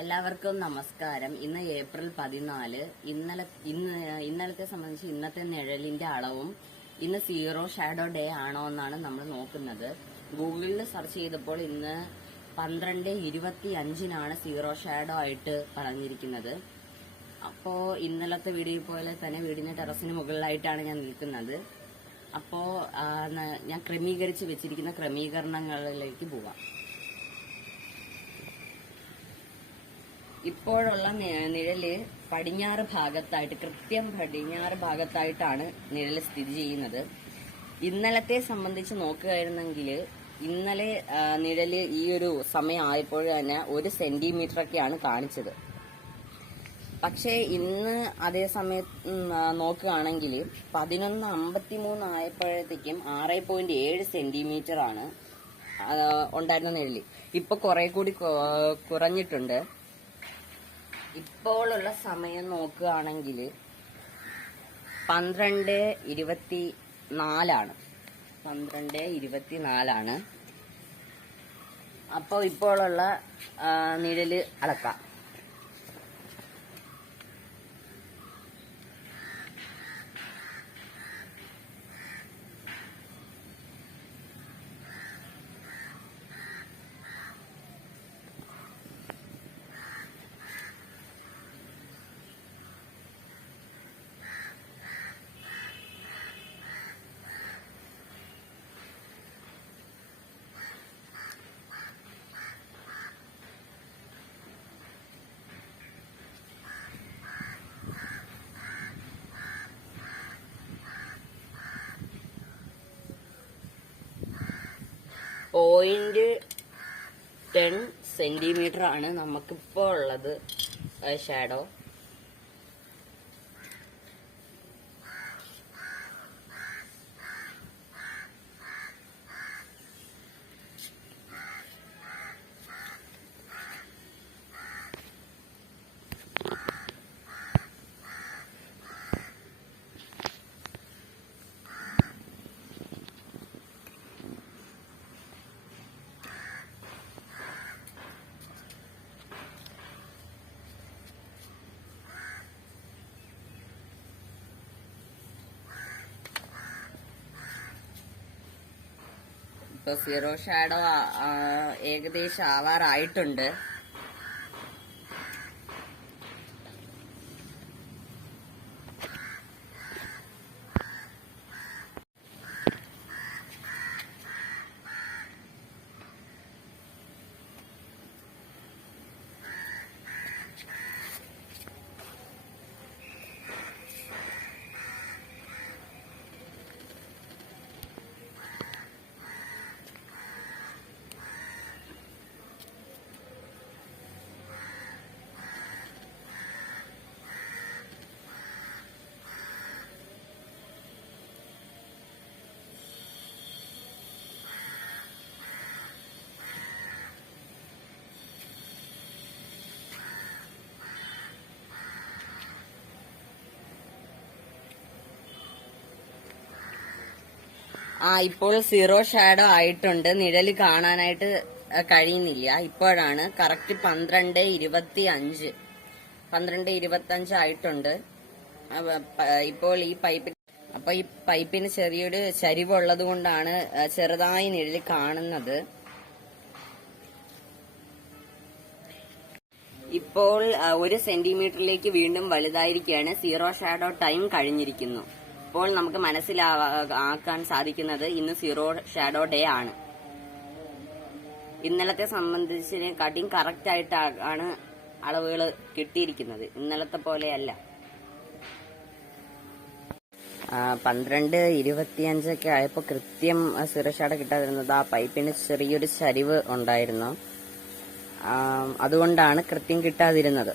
എല്ലാവർക്കും നമസ്കാരം. ഇന്ന് ഏപ്രിൽ 14. ഇന്നലത്തെ സംബന്ധിച്ച് ഇന്നത്തെ നിഴലിന്റെ അളവും ഇന്ന് സീറോ ഷാഡോ ഡേ ആണോ എന്നാണ് നമ്മൾ നോക്കുന്നത്. ഗൂഗിളിൽ സെർച്ച് ചെയ്തപ്പോൾ ഇന്ന് 12:25 സീറോ ഷാഡോ ആയിട്ട് പറഞ്ഞിരിക്കുന്നത്. അപ്പോ ഇന്നലത്തെ വീഡിയോ പോലെ തന്നെ വീടിന്റെ ടെറസിന് മുകളിലായിട്ടാണ് ഞാൻ നിൽക്കുന്നത്. അപ്പോ ഞാൻ ക്രമീകരിച്ച് വെച്ചിരിക്കുന്ന ക്രമീകരണങ്ങളിലേക്ക് പോവാം. ഇപ്പോഴുള്ള നിഴല് പടിഞ്ഞാറ് ഭാഗത്തായിട്ട്, കൃത്യം പടിഞ്ഞാറ് ഭാഗത്തായിട്ടാണ് നിഴല് സ്ഥിതി ചെയ്യുന്നത്. ഇന്നലത്തെ സംബന്ധിച്ച് നോക്കുകയായിരുന്നെങ്കിൽ ഇന്നലെ നിഴല് ഈ ഒരു സമയം ആയപ്പോൾ തന്നെ 1 സെന്റിമീറ്ററൊക്കെയാണ് കാണിച്ചത്. പക്ഷേ ഇന്ന് അതേ സമയത്ത് നോക്കുകയാണെങ്കിൽ 11:53 ആയപ്പോഴത്തേക്കും 6.7 സെന്റിമീറ്റർ ആണ് ഉണ്ടായിരുന്ന നിഴല്. ഇപ്പൊ കുറെ കൂടി കുറഞ്ഞിട്ടുണ്ട്. ഇപ്പോഴുള്ള സമയം നോക്കുകയാണെങ്കിൽ 12:24 12:24. അപ്പോൾ ഇപ്പോഴുള്ള നിഴല് അളക്കാം. .10 സെന്റിമീറ്റർ ആണ് നമുക്കിപ്പോ ഉള്ളത് ഷാഡോ. ഇപ്പൊ സീറോ ഷാഡോ ഏകദേശം ആവാറായിട്ടുണ്ട്. ഇപ്പോൾ സീറോ ഷാഡോ ആയിട്ടുണ്ട്. നിഴല് കാണാനായിട്ട് കഴിയുന്നില്ല. ഇപ്പോഴാണ് കറക്റ്റ് 12:25 ആയിട്ടുണ്ട്. ഇപ്പോൾ ഈ പൈപ്പിന് ചെറിയൊരു ചരിവുള്ളത് കൊണ്ടാണ് ചെറുതായി നിഴല് കാണുന്നത്. ഇപ്പോൾ 1 സെന്റിമീറ്ററിലേക്ക് വീണ്ടും വലുതായിരിക്കുകയാണ്. സീറോ ഷാഡോ ടൈം കഴിഞ്ഞിരിക്കുന്നു. ഇപ്പോൾ നമുക്ക് മനസ്സിലാക്കാൻ സാധിക്കുന്നത് ഇന്ന് സീറോ ഷാഡോ ഡേ ആണ്. ഇന്നലത്തെ സംബന്ധിച്ചിനെക്കാട്ടിയും കറക്റ്റ് ആയിട്ടാണ് അളവുകൾ കിട്ടിയിരിക്കുന്നത്. ഇന്നലത്തെ പോലെയല്ല. 12:25 ആയപ്പോൾ കൃത്യം സീറോ ഷാഡോ കിട്ടാതിരുന്നത്. ആ പൈപ്പിന് ചെറിയൊരു ചരിവ് ഉണ്ടായിരുന്നു. അതുകൊണ്ടാണ് കൃത്യം കിട്ടാതിരുന്നത്.